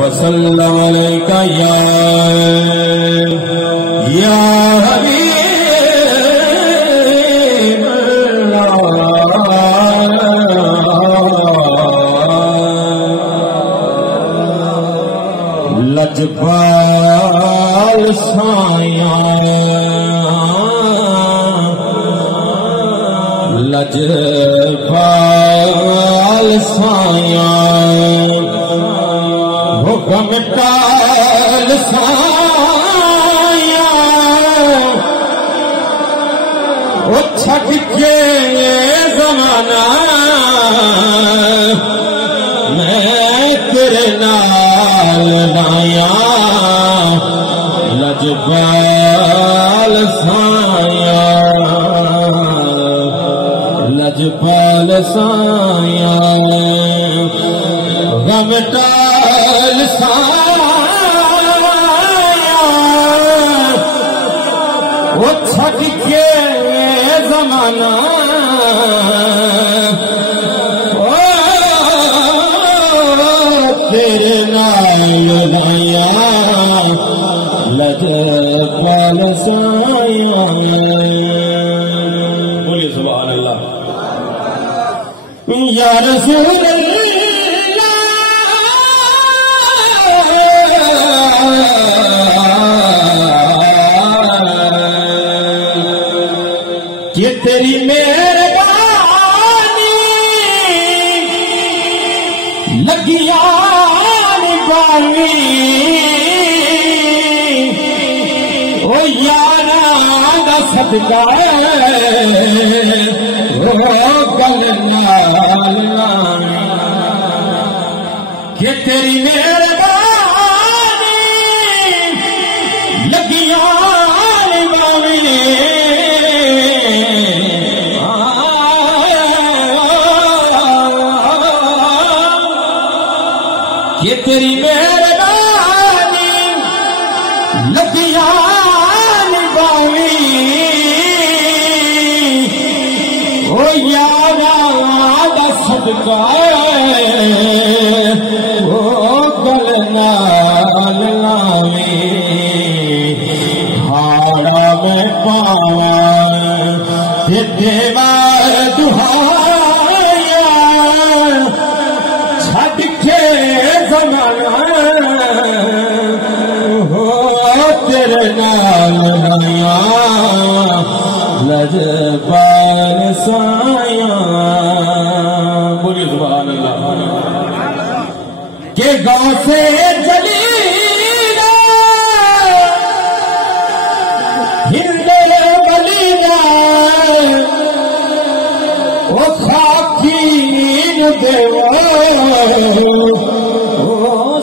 वसल्लम अलैका या हबीब अल्लाह। लजपाल साया लजपाल साया हुक्म टाल साया वो छक के ज़माना मैं तेरे नाल लाया। लजपाल साया लजपाल साया गम टाल साया वो छक के ज़माना तेरे नाल लाया। लजपाल साया। बोलिए सुभान अल्लाह। या रसूल कि तेरी मेहरबानी लगिया निभानी ओ यारा दा सदका ओ गल नाल कि तेरी मेहरबानी लगिया निभानी ये तेरी मेहरबानी लगिया निभानी ओ यारा दा सदका ओ गल नाल लावी। हाड़ा में पावा ते देवा दुहाया छड़ के हो तेरे नाल लाया। लजपाल साया। बोलिए सुभान अल्लाह। के गाँव से चली हिंदे बलीना वो खाकी देवा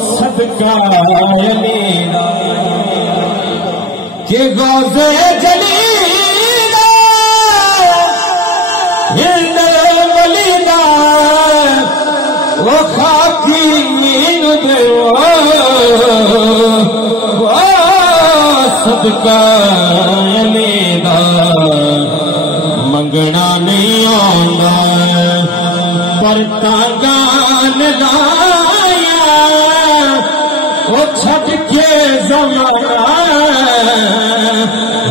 सदका यमीना के गौज़े जलीला हिंद वलीना वो खाकी नींद देवा सदका यमीना। मंगना नहीं आऊंगा पर तांगान लाया वो छट के ज़माना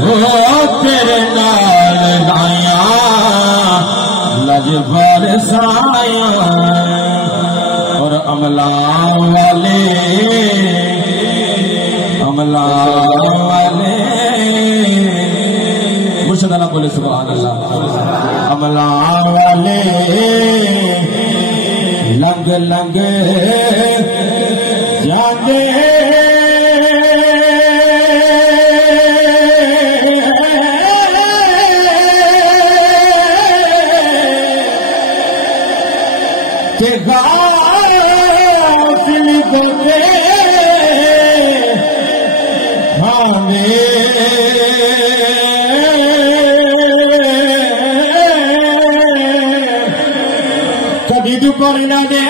वो तेरे नाल लाया। लजपाल साया और अमला वाले मुर्शिद अल्लाह बोले सुभान अल्लाह। अमला वाले लंग लंग जाने के गाफिल बने हमें कभी दुपर न दे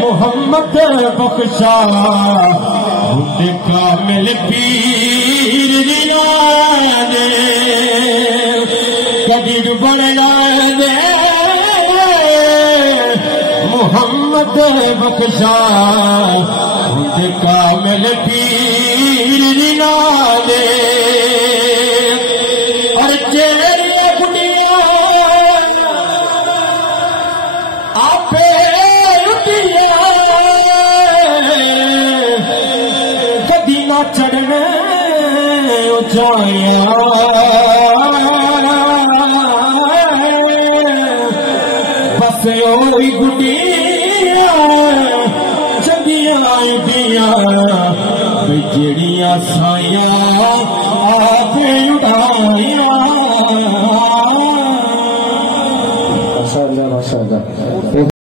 मोहम्मद बख्शा कामिल पीर दे कभी दुपर न दे मोहम्मद बख्शा उनके कामिल पीर निनादे और जेड़िया बुढ़िया आपे उठिया कदी ना चढ़ने ऊंचाइया बस ओही गुड्डिया चंगिया दिया जेड़िया साइया आप उड़ाया। माशाअल्लाह माशाअल्लाह।